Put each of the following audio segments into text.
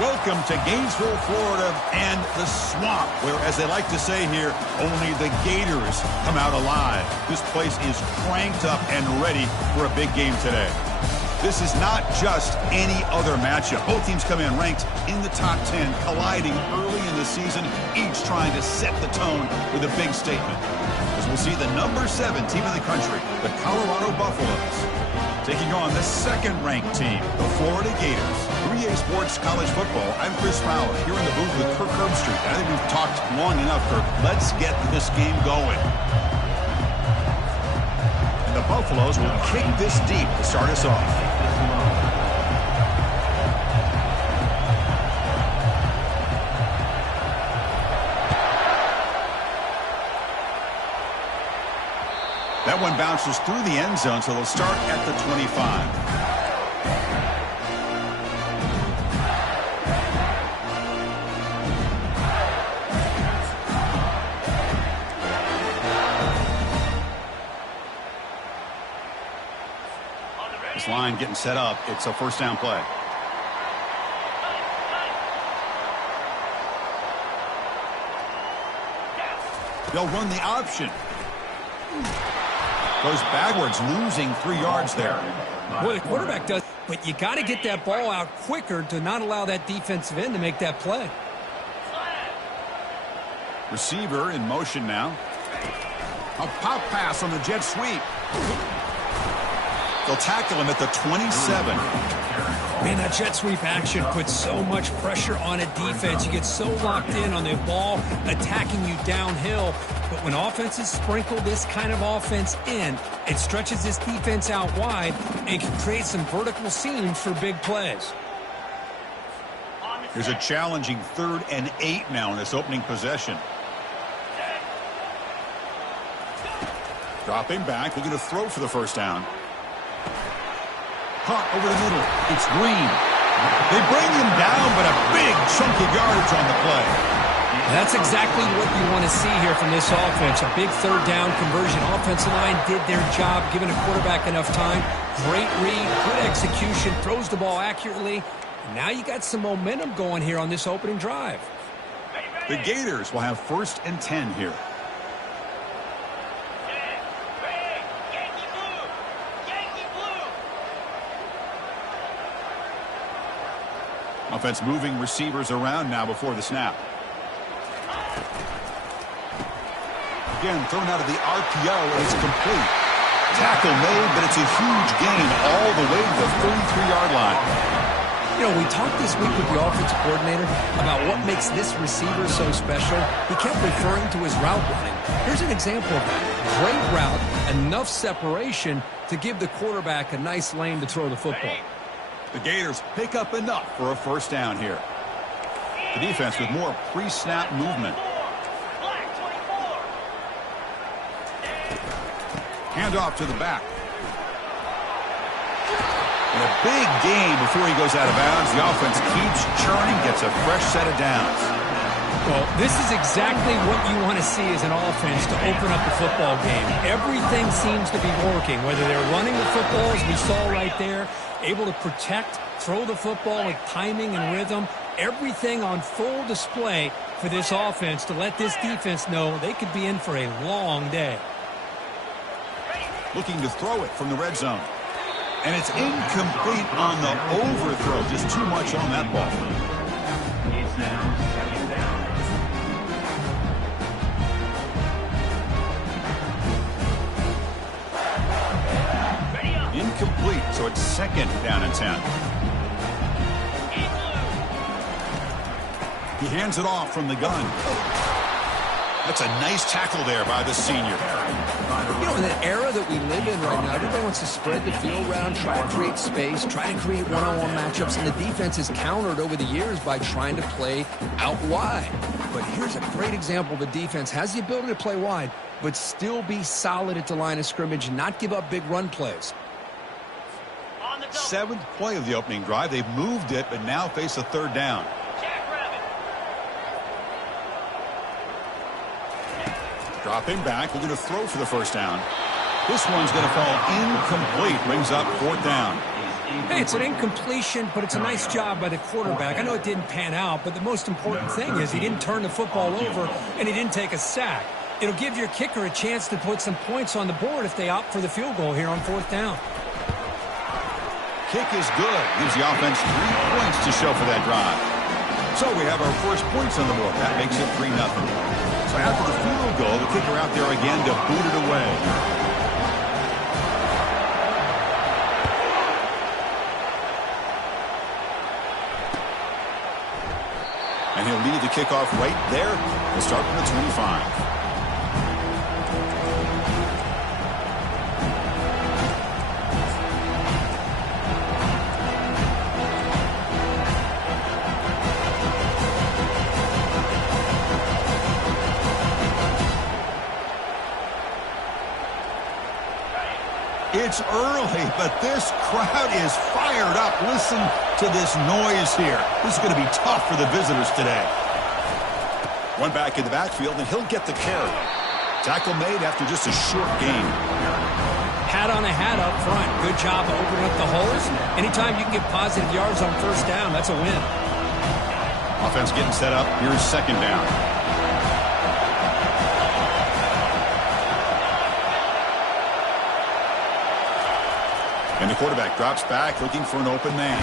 Welcome to Gainesville, Florida, and the swamp, where, as they like to say here, only the Gators come out alive. This place is cranked up and ready for a big game today. This is not just any other matchup. Both teams come in ranked in the top 10, colliding early in the season, each trying to set the tone with a big statement. As we'll see the number 7 team in the country, the Colorado Buffaloes, taking on the second-ranked team, the Florida Gators. 3A Sports College Football, I'm Chris Fowler, here in the booth with Kirk Herbstreit. I think we've talked long enough, Kirk. Let's get this game going. And the Buffaloes will kick this deep to start us off. That one bounces through the end zone, so they'll start at the 25. This line getting set up. It's a first down play. They'll run the option. Goes backwards, losing 3 yards there. Well, the quarterback does, but you got to get that ball out quicker to not allow that defensive end to make that play. Receiver in motion now. A pop pass on the jet sweep. They'll tackle him at the 27. Man, that jet sweep action puts so much pressure on a defense. You get so locked in on the ball attacking you downhill. But when offenses sprinkle this kind of offense in, it stretches this defense out wide and can create some vertical seams for big plays. Here's a challenging 3rd and 8 now in this opening possession. Dropping back, looking to throw for the first down. Caught over the middle. It's Green. They bring him down, but a big chunk of yardage on the play. That's exactly what you want to see here from this offense. A big 3rd down conversion. Offensive line did their job, giving a quarterback enough time. Great read, good execution, throws the ball accurately. And now you got some momentum going here on this opening drive. The Gators will have 1st and 10 here. Offense moving receivers around now before the snap. Again, thrown out of the RPO, and it's complete. Tackle made, but it's a huge gain all the way to the 33-yard line. You know, we talked this week with the offensive coordinator about what makes this receiver so special. He kept referring to his route running. Here's an example of that. Great route, enough separation to give the quarterback a nice lane to throw the football. The Gators pick up enough for a first down here. The defense with more pre-snap movement. Handoff to the back. And a big gain before he goes out of bounds. The offense keeps churning, gets a fresh set of downs. Well, this is exactly what you want to see as an offense to open up the football game. Everything seems to be working, whether they're running the football, as we saw right there, able to protect, throw the football with timing and rhythm. Everything on full display for this offense to let this defense know they could be in for a long day. Looking to throw it from the red zone. And it's incomplete on the overthrow. Just too much on that ball. It's now 2nd down. Incomplete, so it's 2nd down and 10. He hands it off from the gun. That's a nice tackle there by the senior. You know, in the era that we live in right now, everybody wants to spread the field around, try to create space, try to create one-on-one matchups, and the defense is countered over the years by trying to play out wide. But here's a great example. The defense has the ability to play wide, but still be solid at the line of scrimmage, not give up big run plays. 7th play of the opening drive. They've moved it, but now face a 3rd down. Dropping back, looking to throw for the first down. This one's going to fall incomplete. Brings up 4th down. Hey, it's an incompletion, but it's a nice job by the quarterback. I know it didn't pan out, but the most important thing is he didn't turn the football over and he didn't take a sack. It'll give your kicker a chance to put some points on the board if they opt for the field goal here on 4th down. Kick is good. Gives the offense 3 points to show for that drive. So we have our first points on the board. That makes it 3-0. So after the field goal, the kicker out there again to boot it away. And he'll lead the kickoff right there. We'll start from the 25. It's early, but this crowd is fired up. Listen to this noise here. This is going to be tough for the visitors today. One back in the backfield, and he'll get the carry. Tackle made after just a short gain. Hat on a hat up front. Good job opening up the holes. Anytime you can get positive yards on 1st down, that's a win. Offense getting set up. Here's 2nd down. And the quarterback drops back, looking for an open man.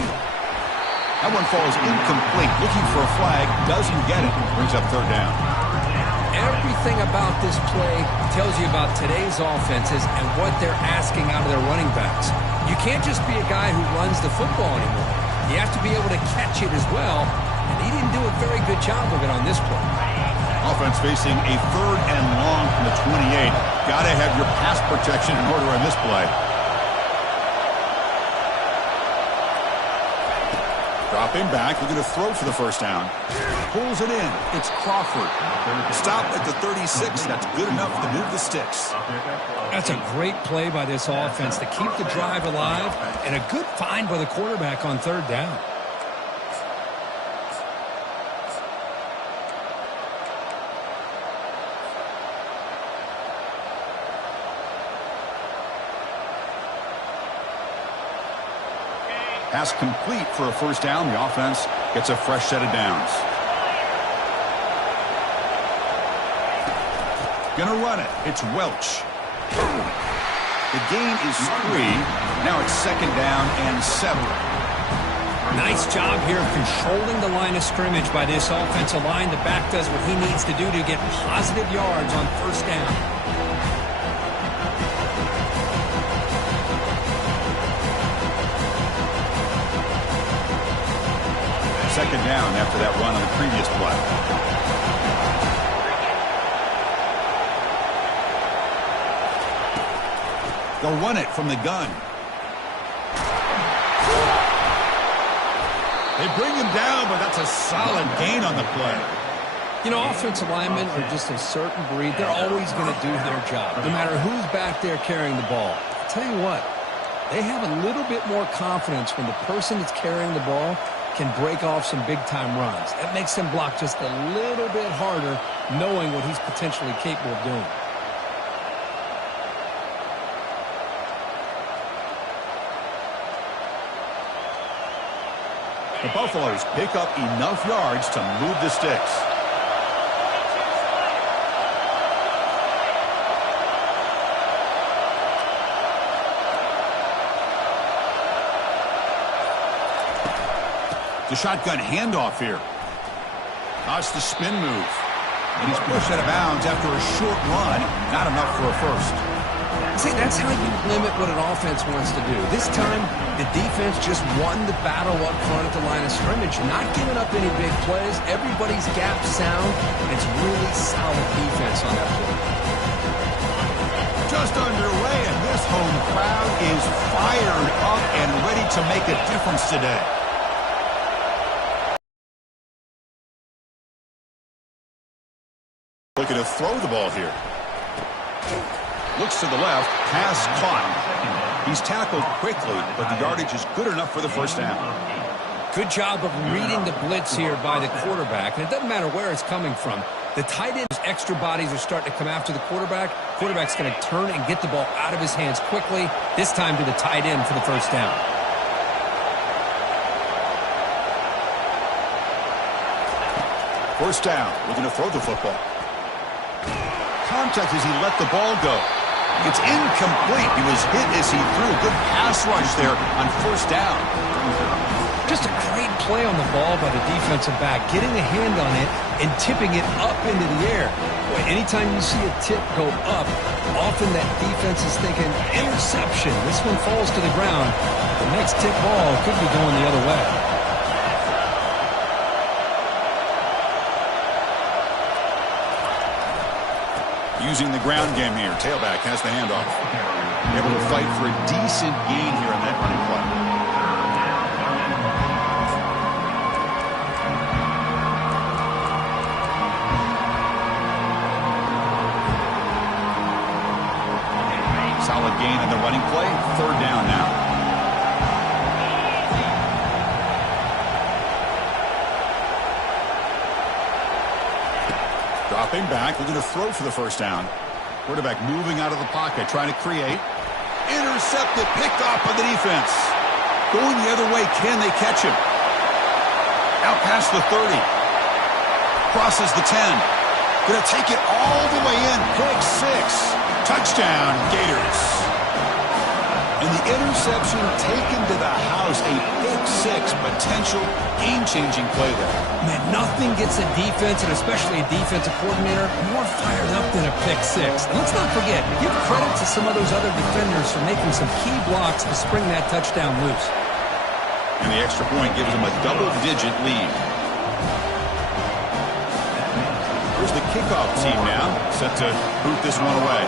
That one falls incomplete. Looking for a flag, doesn't get it. Brings up 3rd down. Everything about this play tells you about today's offenses and what they're asking out of their running backs. You can't just be a guy who runs the football anymore. You have to be able to catch it as well, and he didn't do a very good job of it on this play. Offense facing a 3rd and long from the 28. Got to have your pass protection in order on this play. Dropping back, looking to throw for the 1st down. Pulls it in. It's Crawford. Stop at the 36. That's good enough to move the sticks. That's a great play by this offense to keep the drive alive, and a good find by the quarterback on 3rd down. Pass complete for a 1st down. The offense gets a fresh set of downs. Gonna run it. It's Welch. The gain is 3. Now it's 2nd down and 7. Nice job here of controlling the line of scrimmage by this offensive line. The back does what he needs to do to get positive yards on 1st down. Second down after that run on the previous play. They'll run it from the gun. They bring him down, but that's a solid gain on the play. You know, offensive linemen are just a certain breed. They're always going to do their job, no matter who's back there carrying the ball. I'll tell you what, they have a little bit more confidence when the person that's carrying the ball can break off some big-time runs. That makes them block just a little bit harder, knowing what he's potentially capable of doing. The Buffaloes pick up enough yards to move the sticks. The shotgun handoff here. That's the spin move. And he's pushed out of bounds after a short run. Not enough for a first. See, that's how you limit what an offense wants to do. This time, the defense just won the battle up front at the line of scrimmage. Not giving up any big plays. Everybody's gap sound. And it's really solid defense on that play. Just underway, and this home crowd is fired up and ready to make a difference today. Looking to throw the ball here. Looks to the left, pass caught. He's tackled quickly, but the yardage is good enough for the 1st down. Good job of reading the blitz here by the quarterback. And it doesn't matter where it's coming from. The tight end's extra bodies are starting to come after the quarterback. Quarterback's going to turn and get the ball out of his hands quickly, this time to the tight end for the 1st down. First down. Looking to throw the football. Contact as he let the ball go. It's incomplete. He was hit as he threw. Good pass rush there on first down. Just a great play on the ball by the defensive back, getting a hand on it and tipping it up into the air. Boy, anytime you see a tip go up, often that defense is thinking interception. This one falls to the ground. The next tip ball could be going the other way. Using the ground game here. Tailback has the handoff. Able to fight for a decent gain here on that running play. Solid gain on the running play. Third down now. Dropping back, looking to throw for the first down. Quarterback moving out of the pocket, trying to create. Intercepted, picked off by the defense. Going the other way, can they catch him? Out past the 30. Crosses the 10. Going to take it all the way in. Pick six. Touchdown, Gators. And the interception taken to the house. A pick six, potential game-changing play there. Man, nothing gets a defense, and especially a defensive coordinator, more fired up than a pick six. And let's not forget, give credit to some of those other defenders for making some key blocks to spring that touchdown loose. And the extra point gives them a double-digit lead. Here's the kickoff team now, set to boot this one away.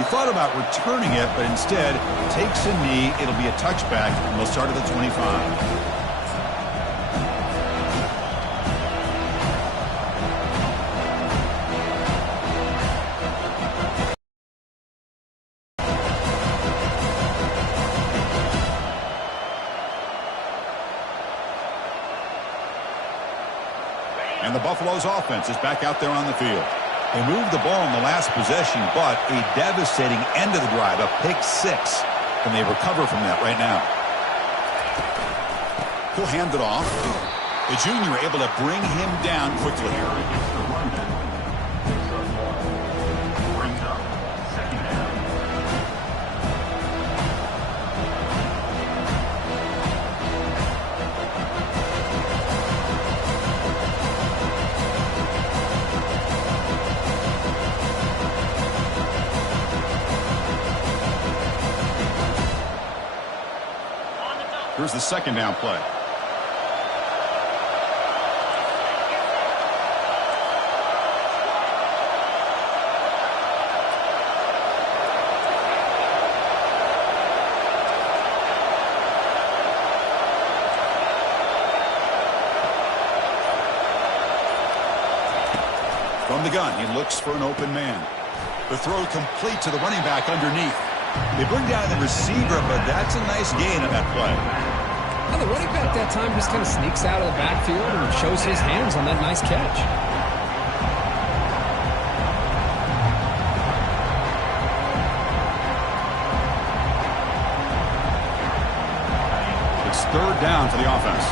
He thought about returning it, but instead takes a knee. It'll be a touchback, and they'll start at the 25. And the Buffalo's offense is back out there on the field. They moved the ball in the last possession, but a devastating end of the drive, a pick six. And they recover from that right now. He'll hand it off. The junior able to bring him down quickly. Here's the second down play. From the gun, he looks for an open man. The throw complete to the running back underneath. They bring down the receiver, but that's a nice gain on that play. Well, the running back that time just kind of sneaks out of the backfield and shows his hands on that nice catch. It's third down for the offense.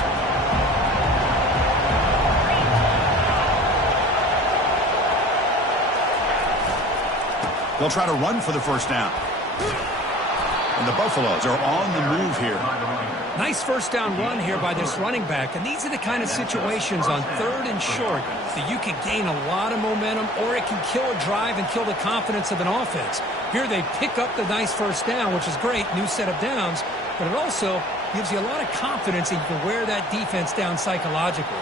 They'll try to run for the first down. And the Buffaloes are on the move here. Nice first down run here by this running back. And these are the kind of situations on third and short that you can gain a lot of momentum, or it can kill a drive and kill the confidence of an offense. Here they pick up the nice first down, which is great, new set of downs, but it also gives you a lot of confidence that you can wear that defense down psychologically.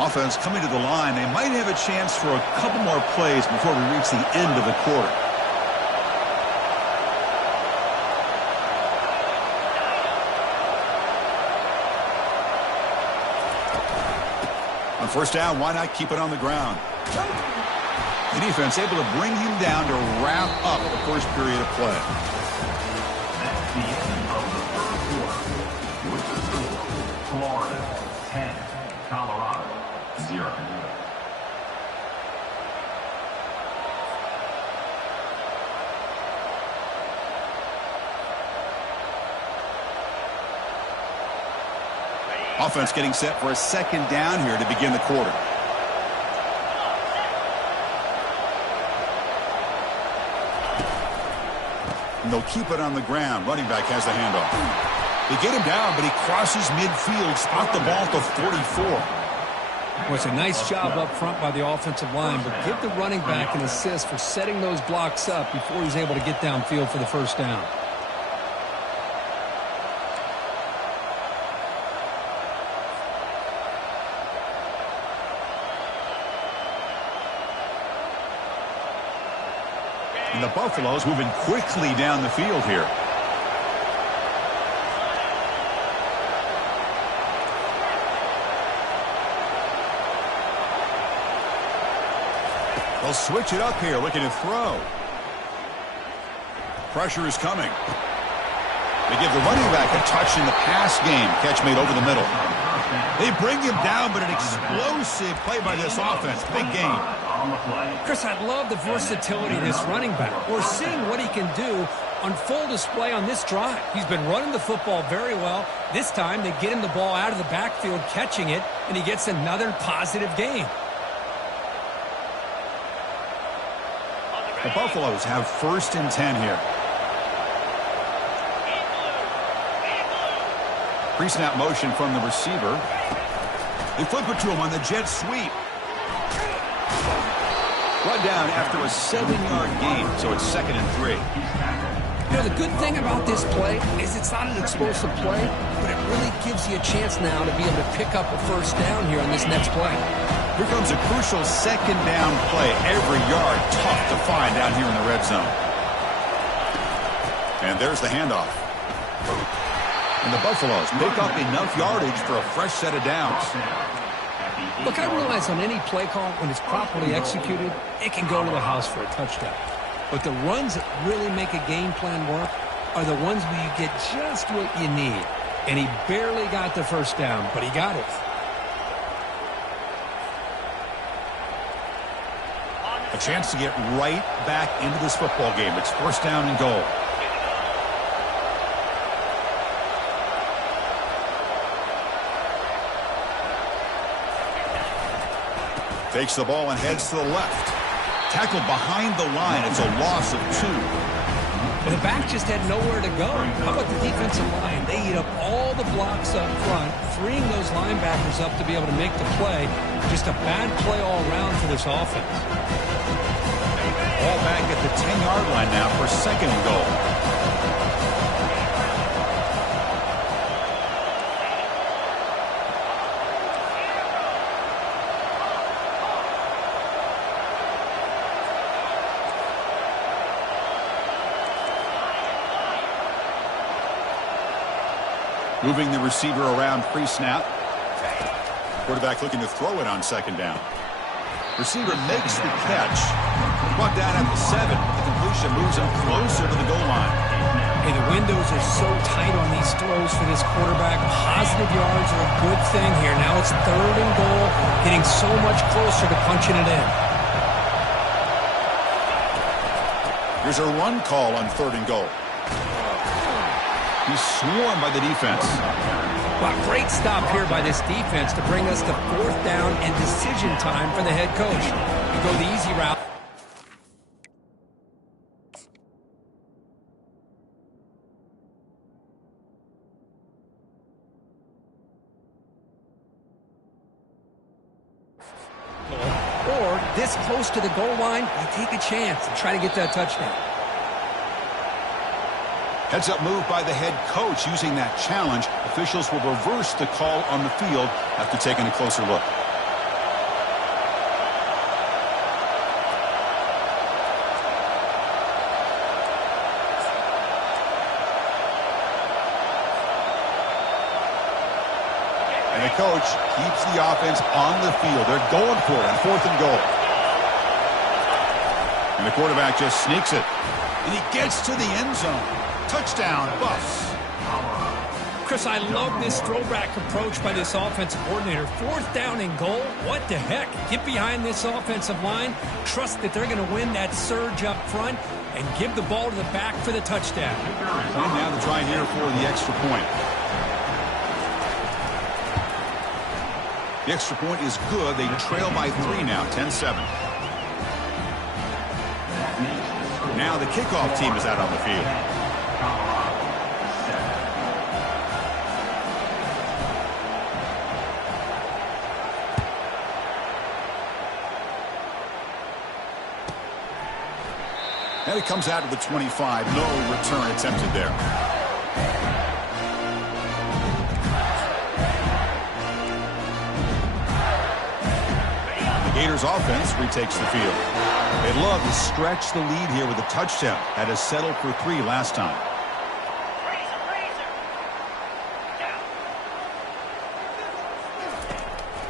Offense coming to the line. They might have a chance for a couple more plays before we reach the end of the quarter. On first down, why not keep it on the ground? The defense able to bring him down to wrap up the first period of play. That's the end of the first quarter. With the score, Florida 10, Colorado 0. Offense getting set for a second down here to begin the quarter. And they'll keep it on the ground. Running back has the handoff. They get him down, but he crosses midfield, spot the ball to 44. Well, it's a nice job up front by the offensive line, but give the running back an assist for setting those blocks up before he's able to get downfield for the first down. And the Buffaloes moving quickly down the field here. They'll switch it up here, looking to throw. Pressure is coming. They give the running back a touch in the pass game. Catch made over the middle. They bring him down, but an explosive play by this offense. Big game. Chris, I love the versatility of this running back. We're seeing what he can do on full display on this drive. He's been running the football very well. This time, they get him the ball out of the backfield, catching it, and he gets another positive gain. The Buffaloes have 1st and 10 here. Pre-snap motion from the receiver. They flip it to him on the jet sweep. Run down after a 7-yard gain, so it's 2nd and 3. You know, the good thing about this play is it's not an explosive play, but it really gives you a chance now to be able to pick up a first down here on this next play. Here comes a crucial 2nd down play. Every yard tough to find down here in the red zone. And there's the handoff. And the Buffaloes pick up enough yardage for a fresh set of downs. Look, I realize on any play call, when it's properly executed, it can go to the house for a touchdown. But the runs that really make a game plan work are the ones where you get just what you need. And he barely got the first down, but he got it. A chance to get right back into this football game. It's 1st down and goal. Takes the ball and heads to the left. Tackled behind the line. It's a loss of 2. Well, the back just had nowhere to go. How about the defensive line? They eat up all the blocks up front, freeing those linebackers up to be able to make the play. Just a bad play all around for this offense. Ball back at the 10-yard line now for 2nd and goal. Moving the receiver around pre-snap. Quarterback looking to throw it on 2nd down. Receiver makes the catch. Brought down at the 7. The completion moves him closer to the goal line. Hey, the windows are so tight on these throws for this quarterback. Positive yards are a good thing here. Now it's 3rd and goal, getting so much closer to punching it in. Here's a run call on 3rd and goal. He's swarmed by the defense. Well, great stop here by this defense to bring us to 4th down and decision time for the head coach. You go the easy route. Or this close to the goal line, you take a chance and try to get that touchdown. Heads up move by the head coach using that challenge. Officials will reverse the call on the field after taking a closer look. And the coach keeps the offense on the field. They're going for it on 4th and goal. And the quarterback just sneaks it. And he gets to the end zone. Touchdown, Buffs. Chris, I love this throwback approach by this offensive coordinator. 4th down and goal? What the heck? Get behind this offensive line. Trust that they're going to win that surge up front and give the ball to the back for the touchdown. And now the try here for the extra point. The extra point is good. They trail by 3 now, 10-7. Now the kickoff team is out on the field. And it comes out to the 25. No return attempted there. The Gators offense retakes the field. They'd love to stretch the lead here with a touchdown. That is settled for 3 last time.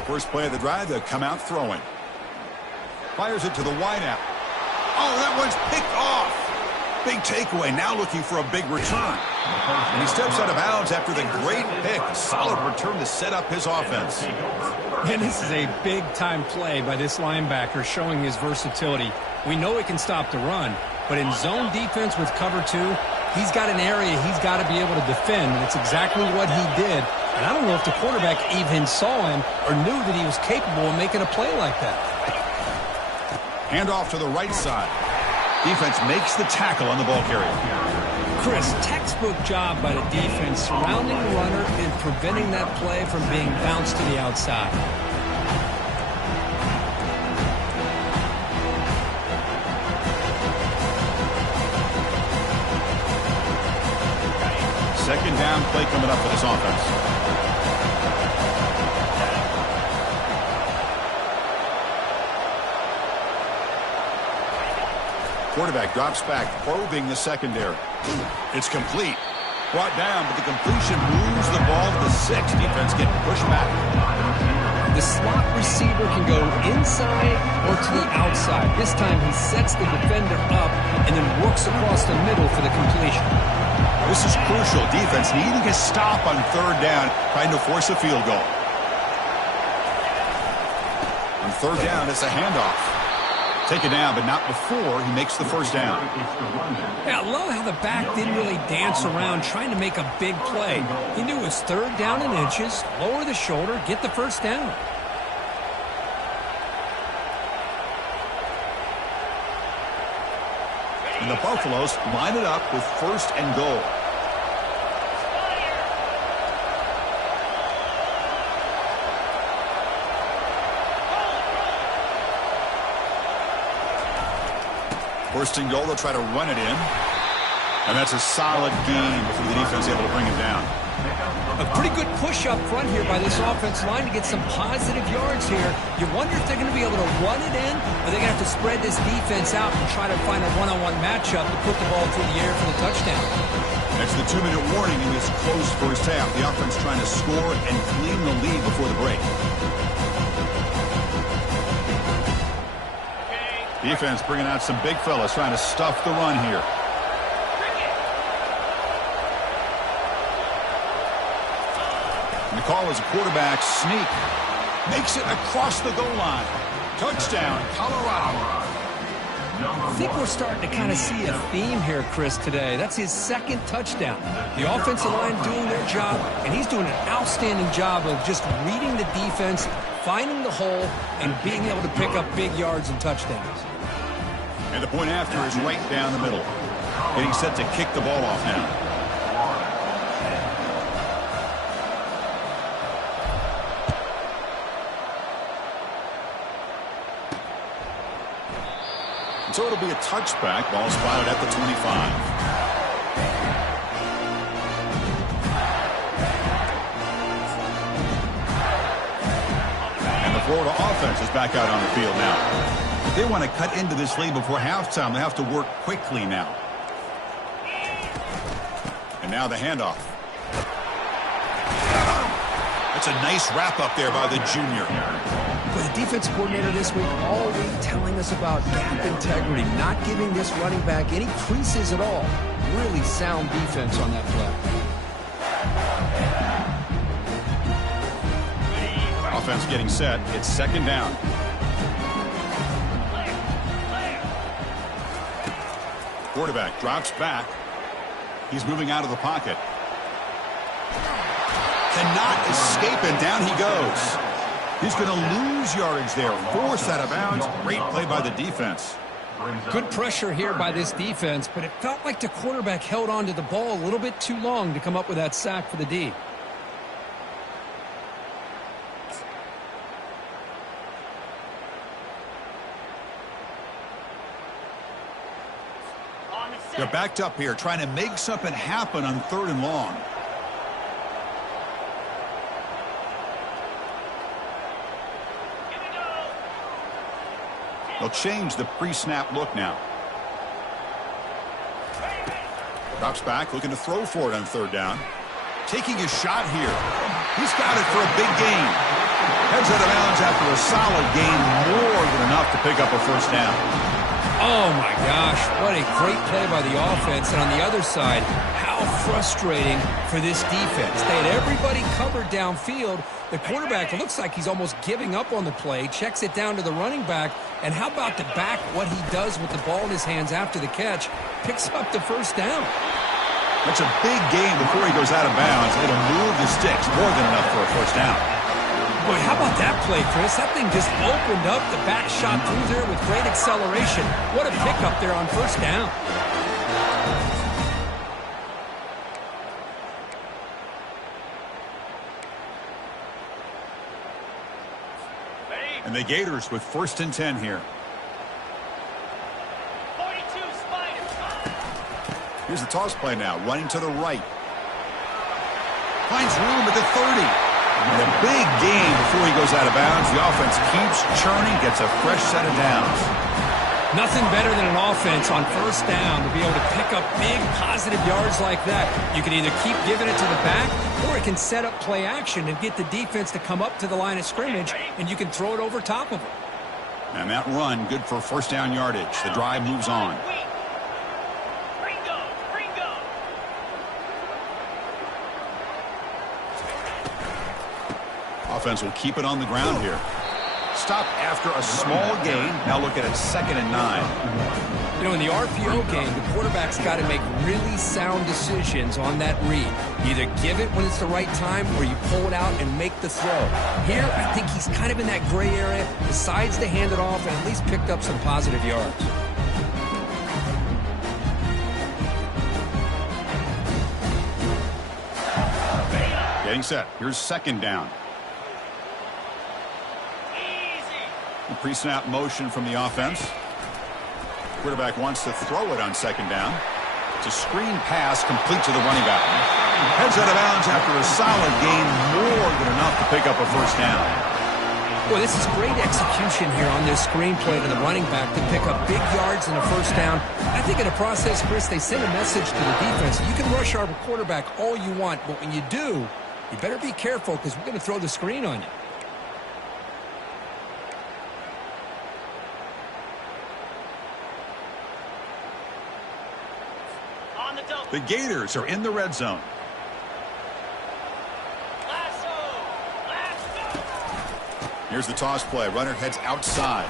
First play of the drive, they'll come out throwing. Fires it to the wideout. Oh, that one's picked off. Big takeaway. Now looking for a big return. And he steps out of bounds after the great pick. A solid return to set up his offense. And this is a big-time play by this linebacker showing his versatility. We know he can stop the run, but in zone defense with cover 2, he's got an area he's got to be able to defend. And it's exactly what he did. And I don't know if the quarterback even saw him or knew that he was capable of making a play like that. Hand off to the right side. Defense makes the tackle on the ball carrier. Chris, textbook job by the defense surrounding the runner and preventing that play from being bounced to the outside. Second down play coming up for this offense. Quarterback drops back, probing the secondary. It's complete. Brought down, but the completion moves the ball to the 6. Defense getting pushed back. The slot receiver can go inside or to the outside. This time he sets the defender up and then works across the middle for the completion. This is crucial. Defense needing a stop on 3rd down, trying to force a field goal. On 3rd down, it's a handoff. Take it down, but not before he makes the first down. Yeah, I love how the back didn't really dance around trying to make a big play. He knew it was 3rd down in inches, lower the shoulder, get the first down. And the Buffaloes line it up with 1st and goal. First and goal, they'll try to run it in. And that's a solid gain before the defense able to bring him down. A pretty good push up front here by this offensive line to get some positive yards here. You wonder if they're going to be able to run it in, or they're going to have to spread this defense out and try to find a one-on-one matchup to put the ball through the air for the touchdown. That's the 2-minute warning in this close first half. The offense trying to score and clean the lead before the break. Defense bringing out some big fellas trying to stuff the run here. And the call is a quarterback sneak. Makes it across the goal line. Touchdown, Colorado. I think we're starting to kind of see a theme here, Chris, today. That's his 2nd touchdown. The offensive line doing their job, and he's doing an outstanding job of just reading the defense, finding the hole, and being able to pick up big yards and touchdowns. And the point after is right down the middle. Getting set to kick the ball off now. And so it'll be a touchback. Ball spotted at the 25. And the Florida offense is back out on the field now. If they want to cut into this lead before halftime, they have to work quickly now. And now the handoff. That's a nice wrap up there by the junior. Well, the defense coordinator this week all week telling us about gap integrity, not giving this running back any creases at all. Really sound defense on that play. Offense getting set. It's 2nd down. Quarterback drops back. He's moving out of the pocket. Cannot escape, and down he goes. He's going to lose yardage there. Forced out of bounds. Great play by the defense. Good pressure here by this defense, but it felt like the quarterback held on to the ball a little bit too long to come up with that sack for the D. They're backed up here, trying to make something happen on 3rd and long. They'll change the pre-snap look now. Drops back, looking to throw for it on 3rd down. Taking a shot here. He's got it for a big gain. Heads out of bounds after a solid gain, more than enough to pick up a 1st down. Oh, my gosh, what a great play by the offense. And on the other side, how frustrating for this defense. They had everybody covered downfield. The quarterback looks like he's almost giving up on the play, checks it down to the running back. And how about the back, what he does with the ball in his hands after the catch, picks up the 1st down. That's a big gain before he goes out of bounds. It'll move the sticks, more than enough for a 1st down. Boy, how about that play, Chris? That thing just opened up. The back shot through there with great acceleration. What a pickup there on 1st down. And the Gators with 1st and 10 here. 42 Spiders. Here's the toss play now, running to the right. Finds room at the 30. And a big gain before he goes out of bounds. The offense keeps churning, gets a fresh set of downs. Nothing better than an offense on 1st down to be able to pick up big positive yards like that. You can either keep giving it to the back, or it can set up play action and get the defense to come up to the line of scrimmage, and you can throw it over top of it. And that run, good for 1st down yardage. The drive moves on. Offense will keep it on the ground here. Stop after a small gain. Now look at it, 2nd and 9. You know, in the RPO game, the quarterback's got to make really sound decisions on that read. Either give it when it's the right time, or you pull it out and make the throw. Here, I think he's kind of in that gray area, decides to hand it off and at least picked up some positive yards. Getting set. Here's 2nd down. Pre-snap motion from the offense. Quarterback wants to throw it on 2nd down. It's a screen pass complete to the running back. Heads out of bounds after a solid gain, more than enough to pick up a 1st down. Boy, this is great execution here on this screen play to the running back to pick up big yards and a 1st down. I think in the process, Chris, they send a message to the defense. You can rush our quarterback all you want, but when you do, you better be careful because we're going to throw the screen on you. The Gators are in the red zone. Here's the toss play. Runner heads outside.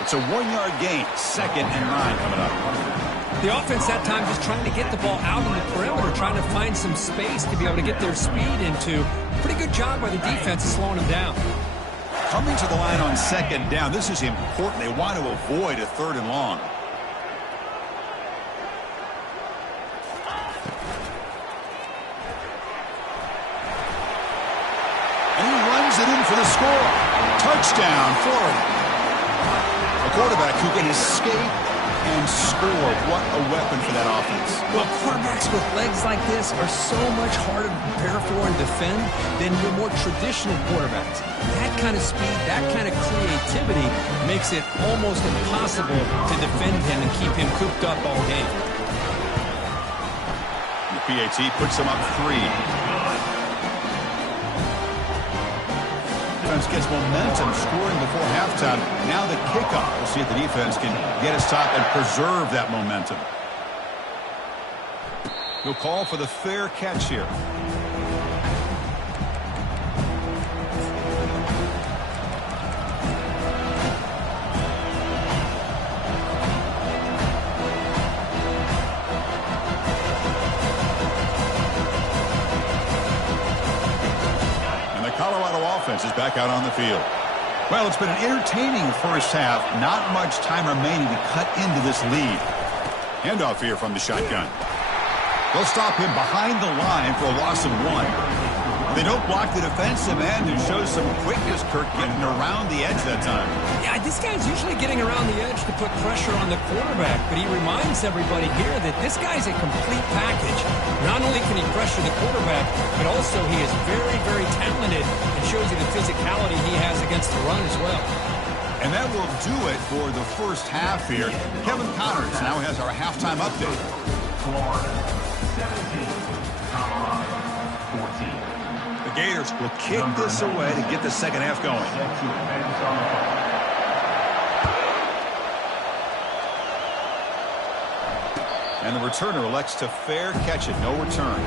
It's a 1-yard gain. 2nd and 9 coming up. The offense that time just trying to get the ball out on the perimeter, trying to find some space to be able to get their speed into. Pretty good job by the defense of slowing them down. Coming to the line on 2nd down. This is important. They want to avoid a 3rd and long. It in for the score. Touchdown, Florida. A quarterback who can escape and score. What a weapon for that offense. Well, quarterbacks with legs like this are so much harder to prepare for and defend than your more traditional quarterbacks. That kind of speed, that kind of creativity makes it almost impossible to defend him and keep him cooped up all game. The PAT puts him up 3. Defense gets momentum scoring before halftime. Now the kickoff. We'll see if the defense can get a stop and preserve that momentum. He'll call for the fair catch here. offense is back out on the field. Well, it's been an entertaining first half. Not much time remaining to cut into this lead. Handoff here from the shotgun. They'll stop him behind the line for a loss of 1. They don't block the defensive end and show some quickness, Kirk, getting around the edge that time. Yeah, this guy's usually getting around the edge to put pressure on the quarterback, but he reminds everybody here that this guy's a complete package. Not only can he pressure the quarterback, but also he is very, very talented and shows you the physicality he has against the run as well. And that will do it for the first half here. Kevin Connors now has our halftime update. Florida 17, Colorado 14. The Gators will kick this away to get the second half going. Set to advance on the ball. And the returner elects to fair catch it. No return.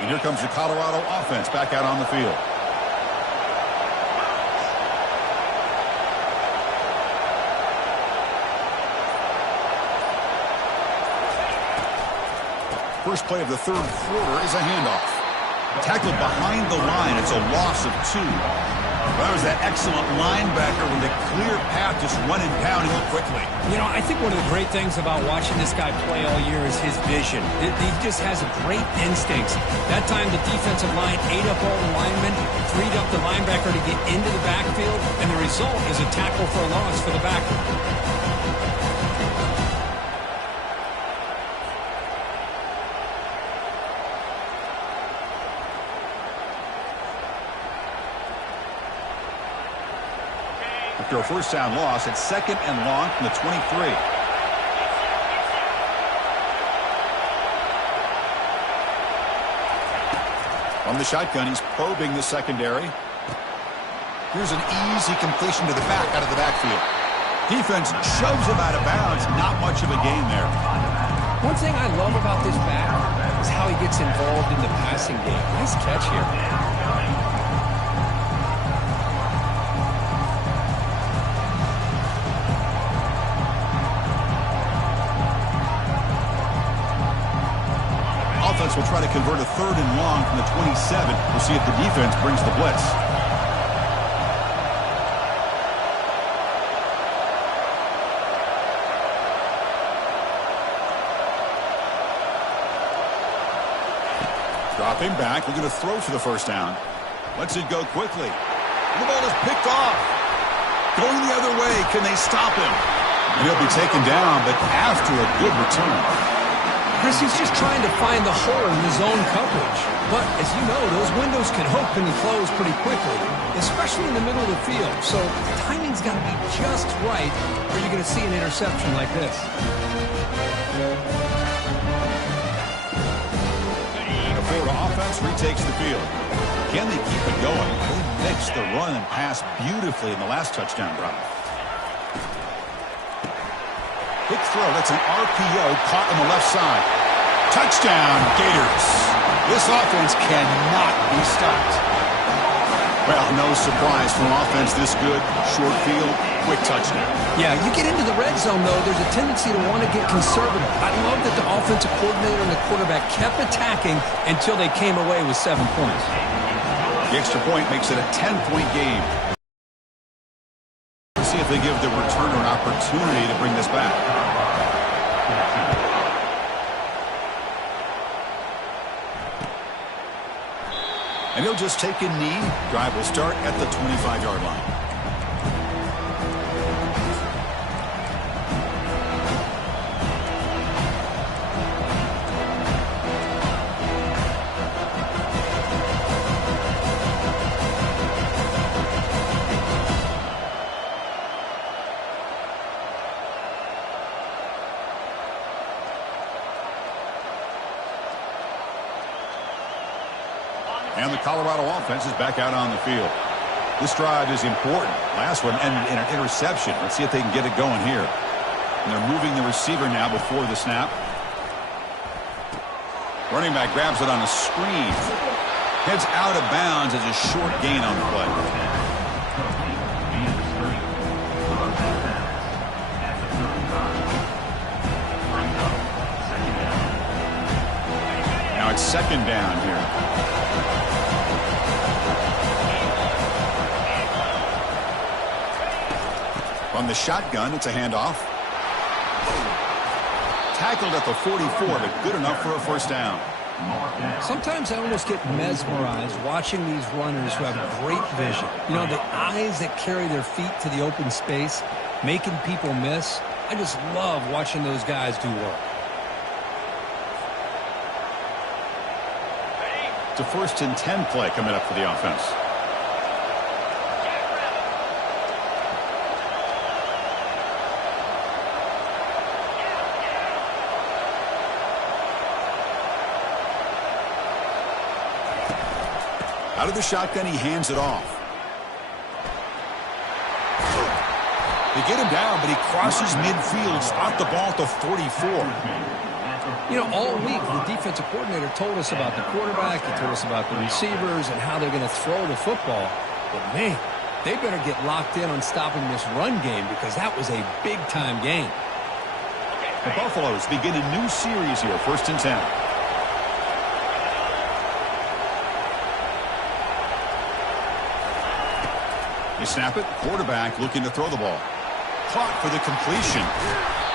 And here comes the Colorado offense back out on the field. First play of the third quarter is a handoff. Tackled behind the line. It's a loss of 2. That was that excellent linebacker with a clear path, just running down him quickly. You know, I think one of the great things about watching this guy play all year is his vision. He just has great instincts. That time the defensive line ate up all the linemen, freed up the linebacker to get into the backfield, and the result is a tackle for a loss for the backer. After a first down loss, it's 2nd and long from the 23. From the shotgun, he's probing the secondary. Here's an easy completion to the back out of the backfield. Defense shoves him out of bounds. Not much of a gain there. One thing I love about this back is how he gets involved in the passing game. Nice catch here. Will try to convert a 3rd and long from the 27. We'll see if the defense brings the blitz. Dropping back, looking to throw for the first down. Lets it go quickly. The ball is picked off. Going the other way, can they stop him? And he'll be taken down, but after a good return. Chris, he's just trying to find the hole in the zone coverage. But, as you know, those windows can open and close pretty quickly, especially in the middle of the field. So, timing's got to be just right, or you're going to see an interception like this. The Florida offense retakes the field. Can they keep it going? They mixed the run and pass beautifully in the last touchdown drive. Quick throw. That's an RPO caught on the left side. Touchdown, Gators. This offense cannot be stopped. Well, no surprise from an offense this good. Short field, quick touchdown. Yeah, you get into the red zone, though, there's a tendency to want to get conservative. I love that the offensive coordinator and the quarterback kept attacking until they came away with 7 points. The extra point makes it a 10-point game. Let's see if they give the returner an opportunity to bring this back. And he'll just take a knee. Drive will start at the 25-yard line. And the Colorado offense is back out on the field. This drive is important. Last one ended in an interception. Let's see if they can get it going here. And they're moving the receiver now before the snap. Running back grabs it on a screen. Heads out of bounds as a short gain on the play. Now it's second down here. From the shotgun, it's a handoff. Tackled at the 44, but good enough for a first down. Sometimes I almost get mesmerized watching these runners who have great vision. You know, the eyes that carry their feet to the open space, making people miss. I just love watching those guys do work. It's a 1st and 10 play coming up for the offense. Out of the shotgun, he hands it off. They get him down, but he crosses midfield, spot the ball at the 44. You know, all week, the defensive coordinator told us about the quarterback, he told us about the receivers and how they're going to throw the football. But, man, they better get locked in on stopping this run game because that was a big-time game. The Buffaloes begin a new series here, 1st and 10. They snap it. Quarterback looking to throw the ball. Caught for the completion.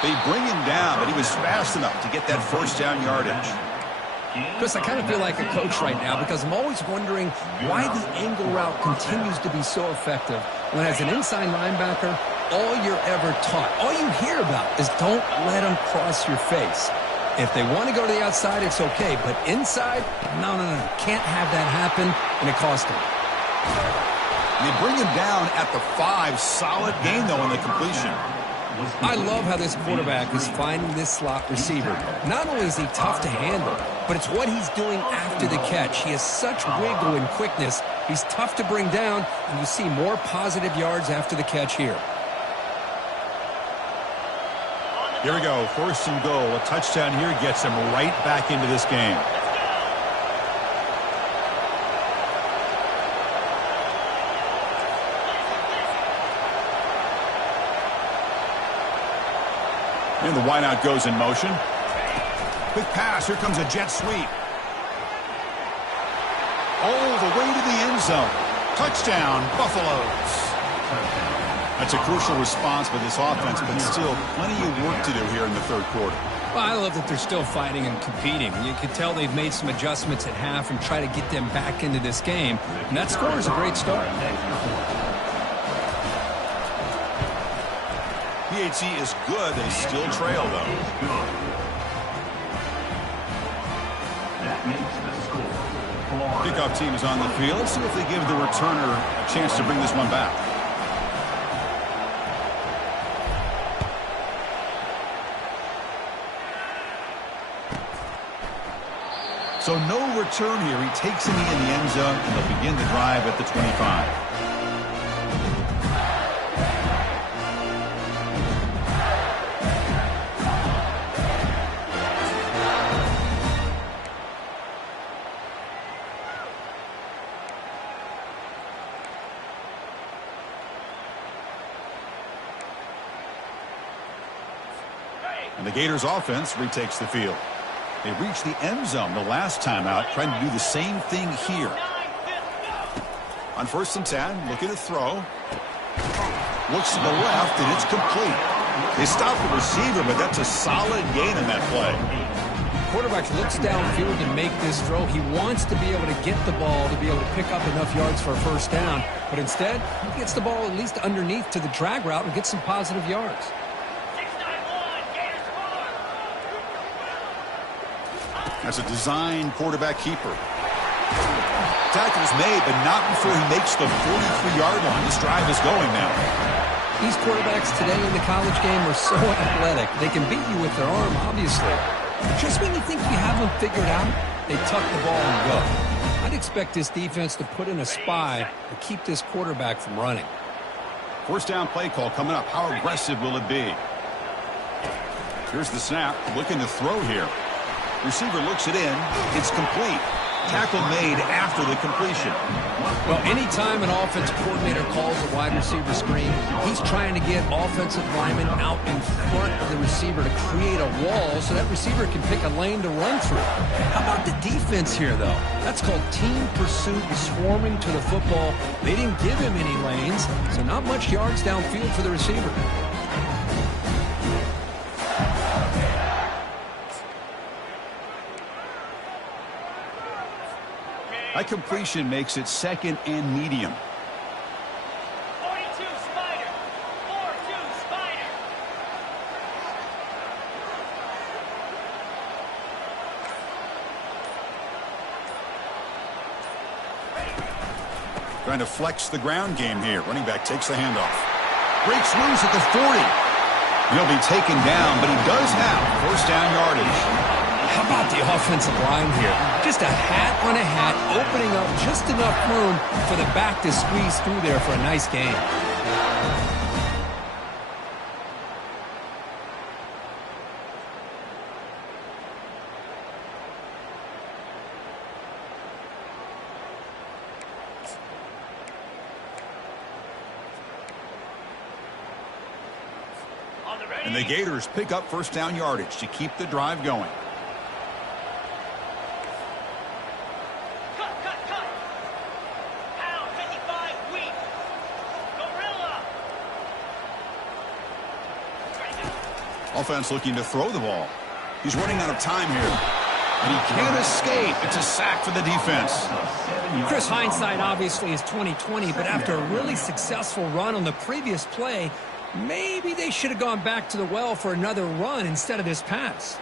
They bring him down, but he was fast enough to get that first down yardage. Chris, I kind of feel like a coach right now because I'm always wondering why the angle route continues to be so effective when as an inside linebacker, all you're ever taught, all you hear about is don't let them cross your face. If they want to go to the outside, it's okay, but inside, no. Can't have that happen, and it cost them. They bring him down at the 5. Solid gain, though, on the completion. I love how this quarterback is finding this slot receiver. Not only is he tough to handle, but it's what he's doing after the catch. He has such wiggle and quickness. He's tough to bring down, and you see more positive yards after the catch here. Here we go. 1st and goal. A touchdown here gets him right back into this game. And the wideout goes in motion. Quick pass. Here comes a jet sweep. All the way to the end zone. Touchdown, Buffaloes. That's a crucial response by this offense, but still plenty of work to do here in the 3rd quarter. Well, I love that they're still fighting and competing. You can tell they've made some adjustments at half and try to get them back into this game. And that score is a great start. PHC is good. They still trail, though. That makes the score. Kickoff team is on the field. Let's see if they give the returner a chance to bring this one back. So no return here. He takes a knee in the end zone, and they'll begin the drive at the 25. And the Gators offense retakes the field. They reached the end zone the last time out, trying to do the same thing here. On 1st and 10, looking to throw. Looks to the left, and it's complete. They stop the receiver, but that's a solid gain in that play. Quarterback looks downfield to make this throw. He wants to be able to get the ball to be able to pick up enough yards for a first down, but instead, he gets the ball at least underneath to the drag route and gets some positive yards. That's a design quarterback keeper. Tackle's made, but not before he makes the 43-yard line. This drive is going now. These quarterbacks today in the college game are so athletic. They can beat you with their arm, obviously. But just when you think you have them figured out, they tuck the ball and go. I'd expect this defense to put in a spy to keep this quarterback from running. First down play call coming up. How aggressive will it be? Here's the snap. Looking to throw here. Receiver looks it in. It's complete. Tackle made after the completion. Well, anytime an offensive coordinator calls a wide receiver screen, he's trying to get offensive linemen out in front of the receiver to create a wall so that receiver can pick a lane to run through. How about the defense here, though? That's called team pursuit and swarming to the football. They didn't give him any lanes, so not much yards downfield for the receiver. That completion makes it second and medium. 42 Spider. 4-2 Spider. Trying to flex the ground game here. Running back takes the handoff. Breaks loose at the 40. He'll be taken down, but he does have first down yardage. How about the offensive line here? Just a hat on a hat, opening up just enough room for the back to squeeze through there for a nice gain. And the Gators pick up first down yardage to keep the drive going. Pound 55 weak. Gorilla. Offense looking to throw the ball. He's running out of time here. And he can't escape. It's a sack for the defense. Chris, hindsight obviously is 20/20, but after a really successful run on the previous play, maybe they should have gone back to the well for another run instead of this pass.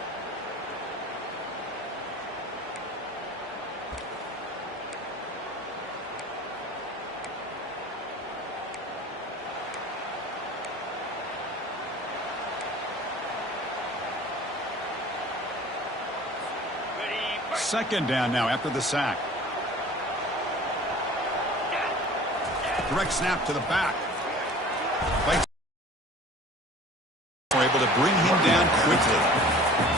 Second down now after the sack. Direct snap to the back. We're able to bring him down quickly.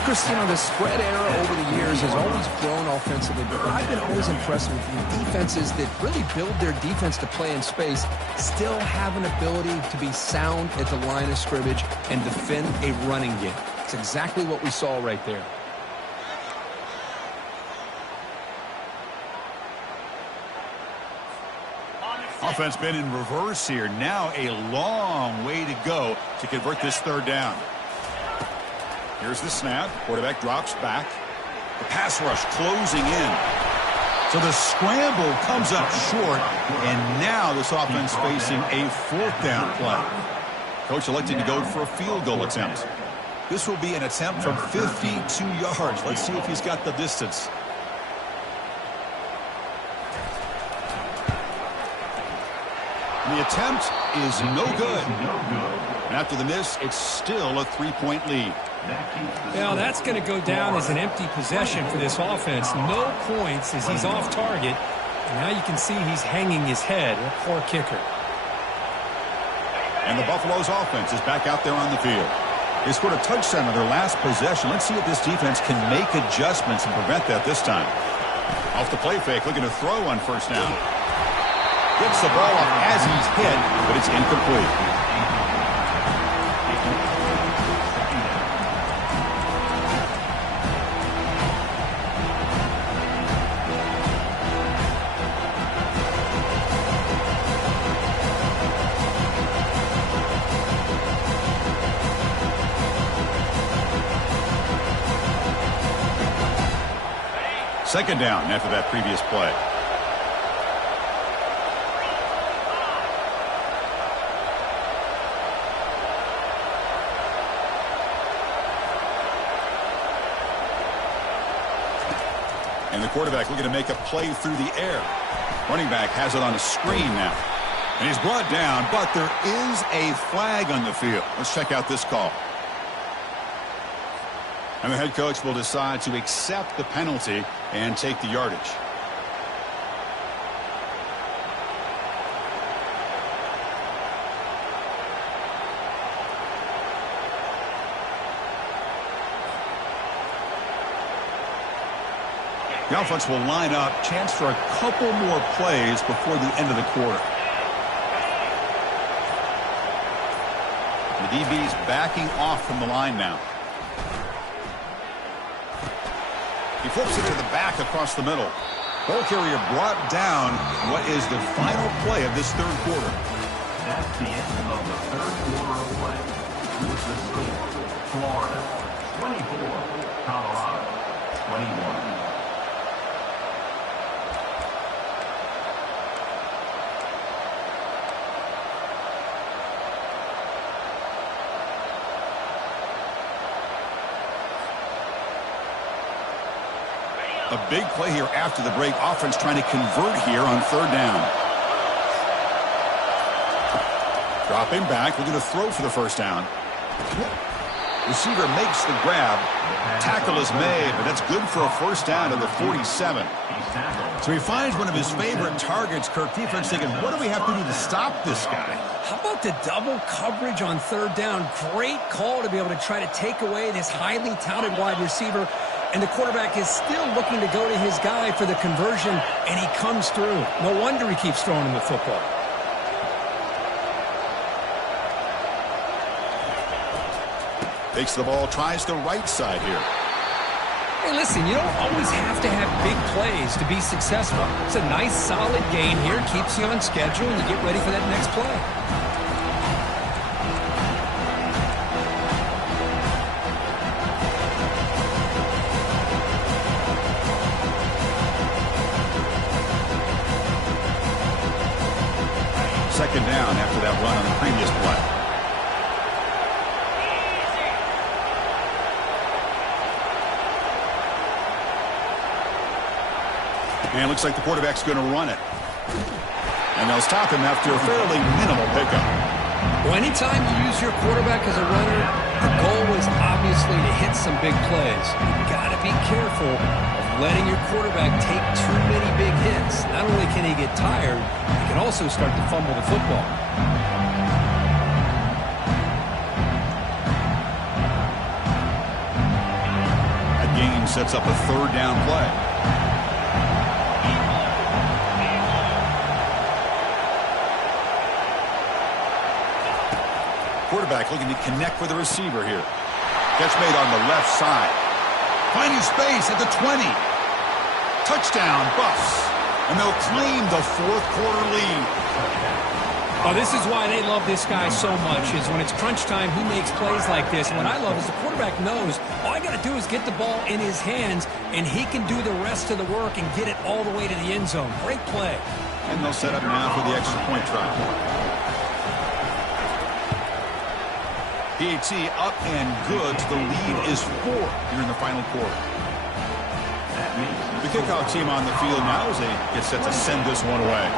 Chris, you know, the spread era over the years has always grown offensively, but I've been always impressed with the defenses that really build their defense to play in space, still have an ability to be sound at the line of scrimmage and defend a running game. It's exactly what we saw right there. Offense been in reverse here. Now a long way to go to convert this third down. Here's the snap. Quarterback drops back. The pass rush closing in. So the scramble comes up short, and now this offense facing a fourth down play. Coach elected to go for a field goal attempt. This will be an attempt from 52 yards. Let's see if he's got the distance. The attempt is no good. And after the miss, it's still a 3-point lead. Well, that's going to go down as an empty possession for this offense. No points as he's off target. And now you can see he's hanging his head. A poor kicker. And the Buffalo's offense is back out there on the field. They scored a touchdown on their last possession. Let's see if this defense can make adjustments and prevent that this time. Off the play fake, looking to throw on first down. Gets the ball off as he's hit, but it's incomplete. Second down after that previous play. And the quarterback looking to make a play through the air. Running back has it on a screen now. And he's brought down, but there is a flag on the field. Let's check out this call. And the head coach will decide to accept the penalty and take the yardage. The offense will line up. Chance for a couple more plays before the end of the quarter. The DB's backing off from the line now. He flips it to the back across the middle. Ball carrier brought down. What is the final play of this third quarter? That's the end of the third quarter of play. With the score, Florida 24, Colorado 21. A big play here after the break. Offense trying to convert here on third down. Dropping back, looking to throw for the first down. Receiver makes the grab. Tackle is made, but that's good for a first down to the 47. So he finds one of his favorite targets. Kirk, defense thinking, what do we have to do to stop this guy? How about the double coverage on third down? Great call to be able to try to take away this highly touted wide receiver. And the quarterback is still looking to go to his guy for the conversion, and he comes through. No wonder he keeps throwing him the football. Takes the ball, tries the right side here. Hey, listen, you don't always have to have big plays to be successful. It's a nice, solid gain here. Keeps you on schedule, and you get ready for that next play. Second down after that run on the previous play. And it looks like the quarterback's going to run it. And they'll stop him after a fairly minimal pickup. Well, anytime you use your quarterback as a runner, the goal is obviously to hit some big plays. You've got to be careful of letting your quarterback take too many big hits. Not only can he get tired, he can also start to fumble the football. That gain sets up a third down play. Quarterback looking to connect with the receiver here. Catch made on the left side. Finding space at the 20. Touchdown, Buffs. And they'll claim the fourth quarter lead. Oh, this is why they love this guy so much, is when it's crunch time, he makes plays like this. And what I love is the quarterback knows all I got to do is get the ball in his hands, and he can do the rest of the work and get it all the way to the end zone. Great play. And they'll set up now for the extra point try. PAT up and good. The lead is 4 here in the final quarter. The kickoff team on the field now as they get set to send this one away.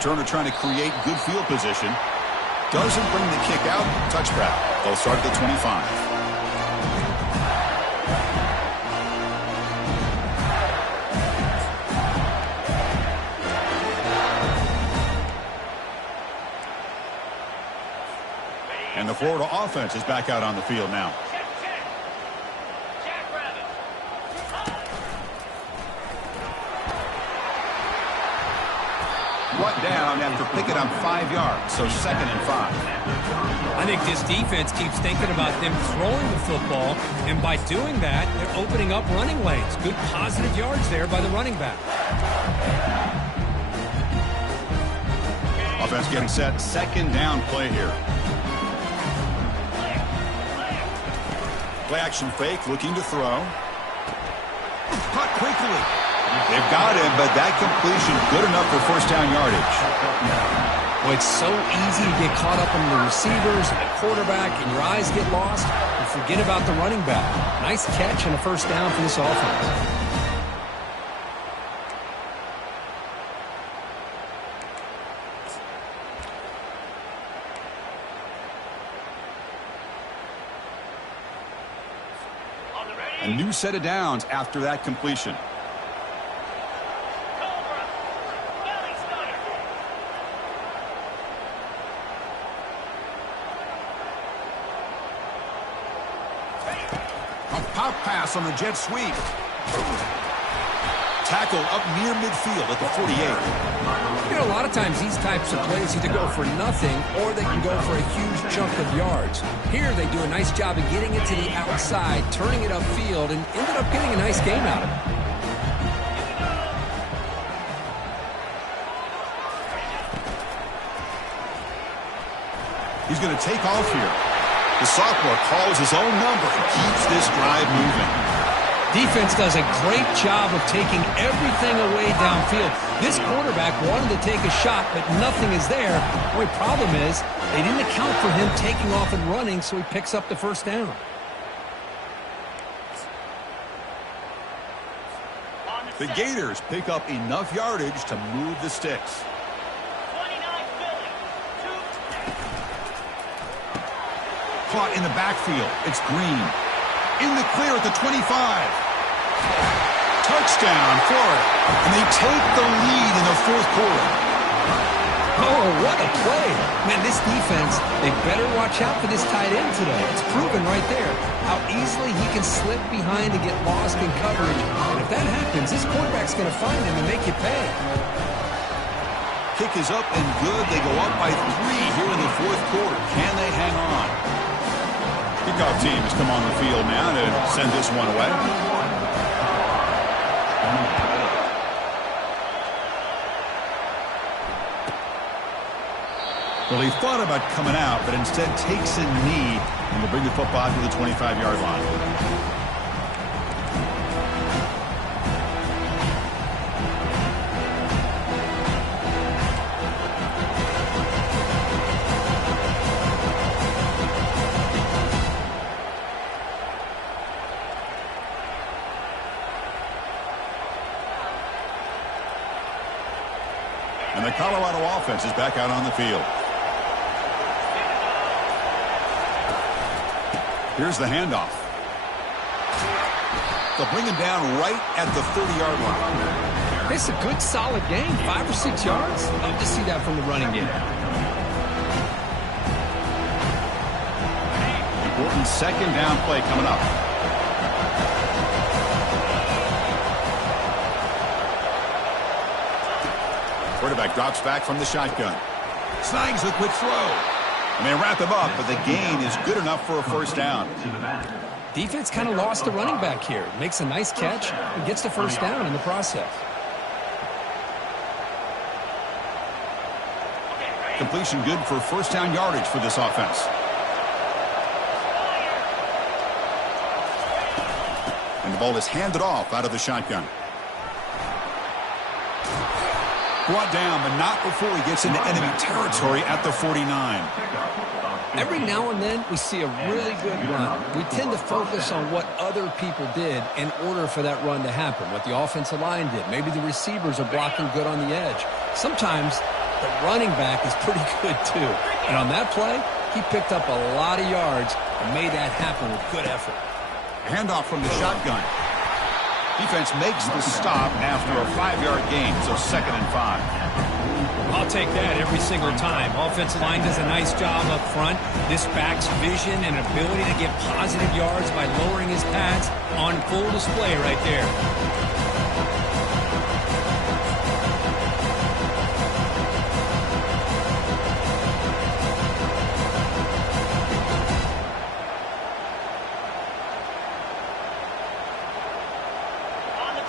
Turner trying to create good field position. Doesn't bring the kick out. Touchback. They'll start at the 25. And the Florida offense is back out on the field now. Brought down after picking up 5 yards, so 2nd and 5. I think this defense keeps thinking about them throwing the football, and by doing that, they're opening up running lanes. Good positive yards there by the running back. Offense getting set, 2nd down play here. Play action fake, looking to throw. Caught quickly. They've got him, but that completion good enough for first down yardage. Well, it's so easy to get caught up in the receivers and the quarterback, and your eyes get lost. You forget about the running back. Nice catch and a first down for this offense. A new set of downs after that completion. Out pass on the jet sweep. Tackle up near midfield at the 48. You know, a lot of times these types of plays either go for nothing or they can go for a huge chunk of yards. Here they do a nice job of getting it to the outside, turning it upfield, and ended up getting a nice game out of it. He's going to take off here. The sophomore calls his own number and keeps this drive moving. Defense does a great job of taking everything away downfield. This quarterback wanted to take a shot, but nothing is there. The only problem is they didn't account for him taking off and running, so he picks up the first down. The Gators pick up enough yardage to move the sticks. 29 Philly. Caught in the backfield. It's Green. In the clear at the 25. Touchdown, Florida. And they take the lead in the fourth quarter. Oh, what a play. Man, this defense, they better watch out for this tight end today. It's proven right there how easily he can slip behind and get lost in coverage. And if that happens, this quarterback's going to find him and make you pay. Kick is up and good. They go up by 3 here in the fourth quarter. Can they hang on? Kickoff teams come on the field now to send this one away. Well, he thought about coming out, but instead takes a knee and will bring the football to the 25-yard line. And the Colorado offense is back out on the field. Here's the handoff. They'll bring him down right at the 30-yard line. It's a good, solid game. 5 or 6 yards. Love to see that from the running game. Important second down play coming up. Quarterback drops back from the shotgun. Snags the quick throw. And they wrap him up, but the gain is good enough for a first down. Defense kind of lost the running back here. Makes a nice catch and gets the first down in the process. Completion good for first down yardage for this offense. And the ball is handed off out of the shotgun. Brought down, but not before he gets into enemy territory at the 49. Every now and then we see a really good run. We tend to focus on what other people did in order for that run to happen, what the offensive line did. Maybe the receivers are blocking good on the edge. Sometimes the running back is pretty good too. And on that play, he picked up a lot of yards and made that happen with good effort. Handoff from the shotgun. Defense makes the stop after a 5-yard gain, so 2nd and 5. I'll take that every single time. Offensive line does a nice job up front. This back's vision and ability to get positive yards by lowering his pads on full display right there.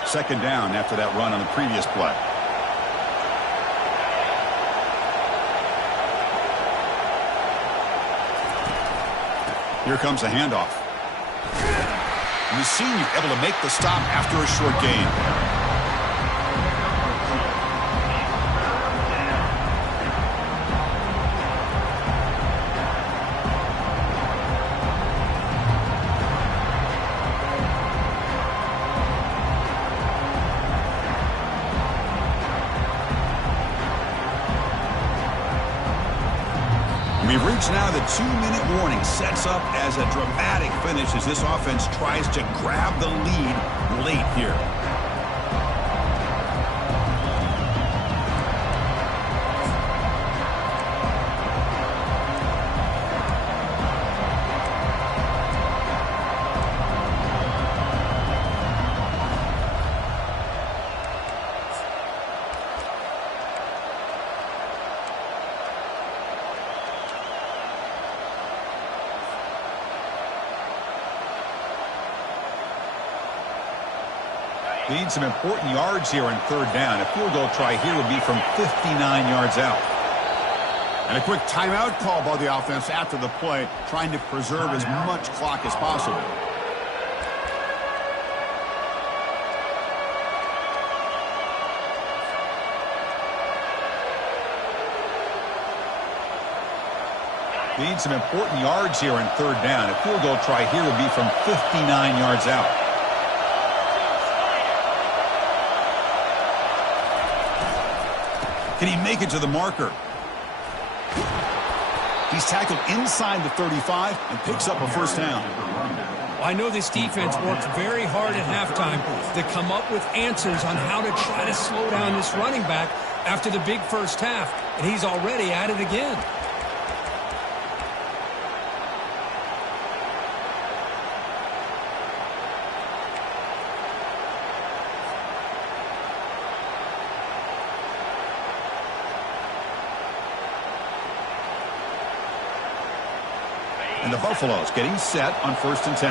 Second down after that run on the previous play. Here comes a handoff. And the senior able to make the stop after a short gain. We've reached now the 2-minute warning. Sets up as a dramatic finish as this offense tries to grab the lead late here. Need some important yards here on third down. A field goal try here would be from 59 yards out. And a quick timeout call by the offense after the play, trying to preserve as much clock as possible. Need some important yards here on third down. A field goal try here would be from 59 yards out. Can he make it to the marker? He's tackled inside the 35 and picks up a first down. I know this defense worked very hard at halftime to come up with answers on how to try to slow down this running back after the big first half, and he's already at it again. And the Buffaloes getting set on 1st and 10.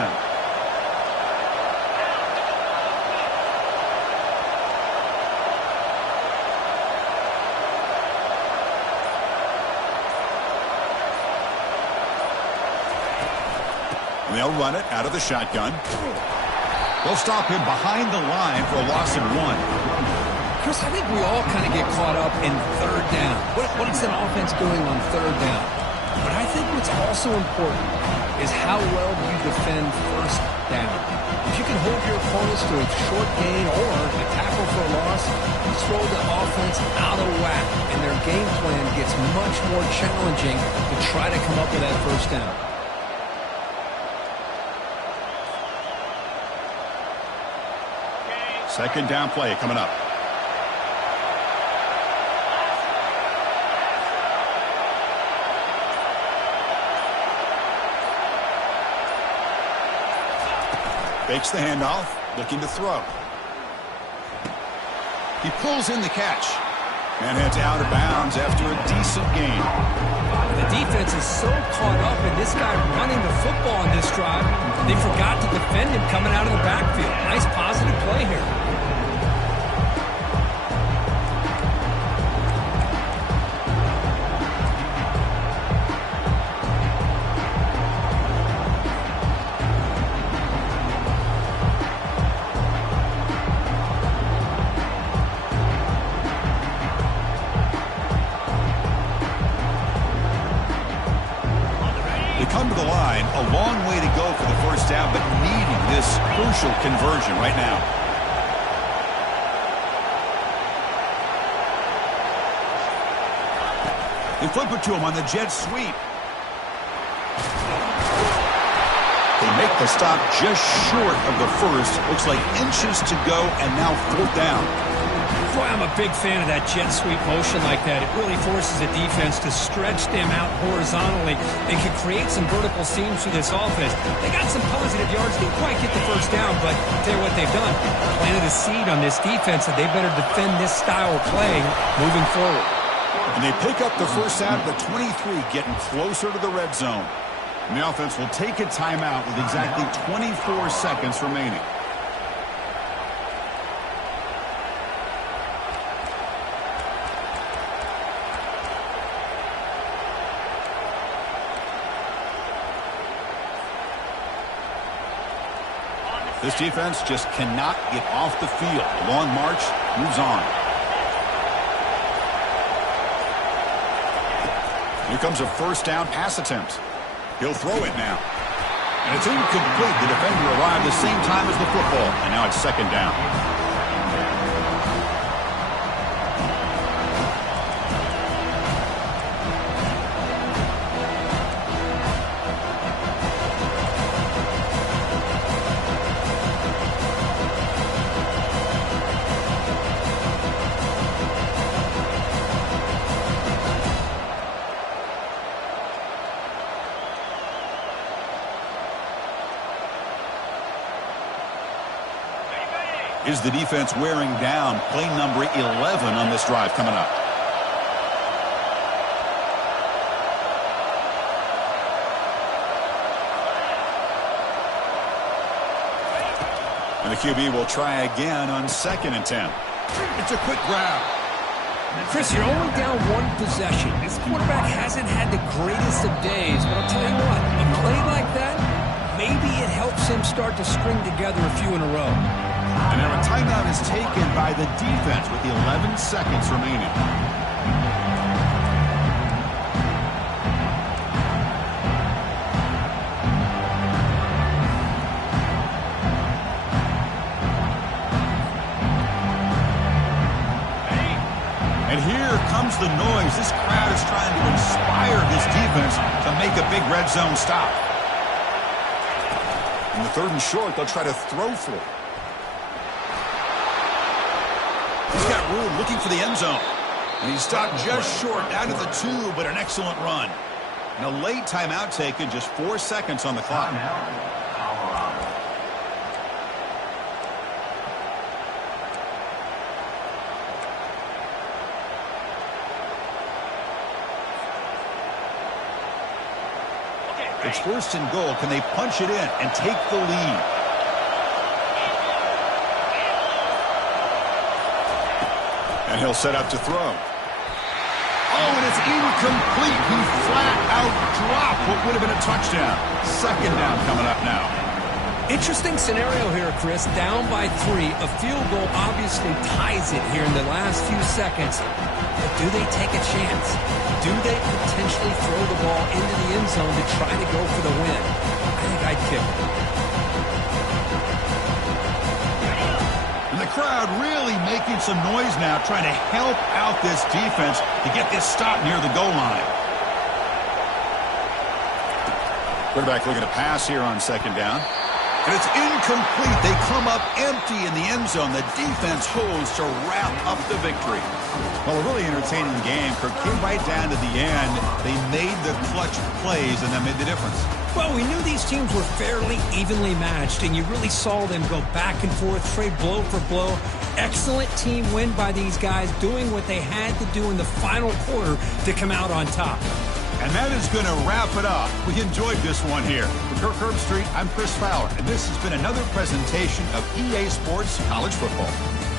And they'll run it out of the shotgun. They'll stop him behind the line for a loss of 1. Chris, I think we all kind of get caught up in third down. What is an offense doing on third down? But I think what's also important is how well do you defend first down. If you can hold your opponents to a short gain or a tackle for a loss, you throw the offense out of whack, and their game plan gets much more challenging to try to come up with that first down. Second down play coming up. Fakes the handoff, looking to throw. He pulls in the catch and heads out of bounds after a decent gain. The defense is so caught up in this guy running the football on this drive, they forgot to defend him coming out of the backfield. Nice positive play here. Come to the line, a long way to go for the first down, but needing this crucial conversion right now. They flip it to him on the jet sweep. They make the stop just short of the first. Looks like inches to go, and now 4th down. Boy, I'm a big fan of that jet sweep motion like that. It really forces a defense to stretch them out horizontally and can create some vertical seams through this offense. They got some positive yards. Didn't quite get the first down, but I'll tell you what they've done. Planted a seed on this defense that they better defend this style of playing moving forward. And they pick up the first down at the 23, getting closer to the red zone. And the offense will take a timeout with exactly 24 seconds remaining. This defense just cannot get off the field. The long march moves on. Here comes a first down pass attempt. He'll throw it now. And it's incomplete. The defender arrived the same time as the football. And now it's 2nd down. Is the defense wearing down? Play number 11 on this drive coming up. And the QB will try again on 2nd and 10. It's a quick grab. Chris, you're only down one possession. This quarterback hasn't had the greatest of days, but I'll tell you what, a play like that, maybe it helps him start to string together a few in a row. And now a timeout is taken by the defense with the 11 seconds remaining. And here comes the noise. This crowd is trying to inspire this defense to make a big red zone stop. In the 3rd and short, they'll try to throw for it. He's got room looking for the end zone. And he stopped just short down to the 2, but an excellent run. And a late timeout taken, just 4 seconds on the clock. It's 1st and goal. Can they punch it in and take the lead? And he'll set up to throw. Oh, and it's incomplete. He flat out dropped what would have been a touchdown. 2nd down coming up now. Interesting scenario here, Chris. Down by 3. A field goal obviously ties it here in the last few seconds. But do they take a chance? Do they potentially throw the ball into the end zone to try to go for the win? I think I'd kick it. And the crowd really making some noise now, trying to help out this defense to get this stop near the goal line. Quarterback looking to pass here on 2nd down. And it's incomplete. They come up empty in the end zone. The defense holds to wrap up the victory. Well, a really entertaining game. Kirk came right down to the end. They made the clutch plays, and that made the difference. Well, we knew these teams were fairly evenly matched, and you really saw them go back and forth, trade blow for blow. Excellent team win by these guys, doing what they had to do in the final quarter to come out on top. And that is going to wrap it up. We enjoyed this one here. For Kirk Herbstreit, I'm Chris Fowler, and this has been another presentation of EA Sports College Football.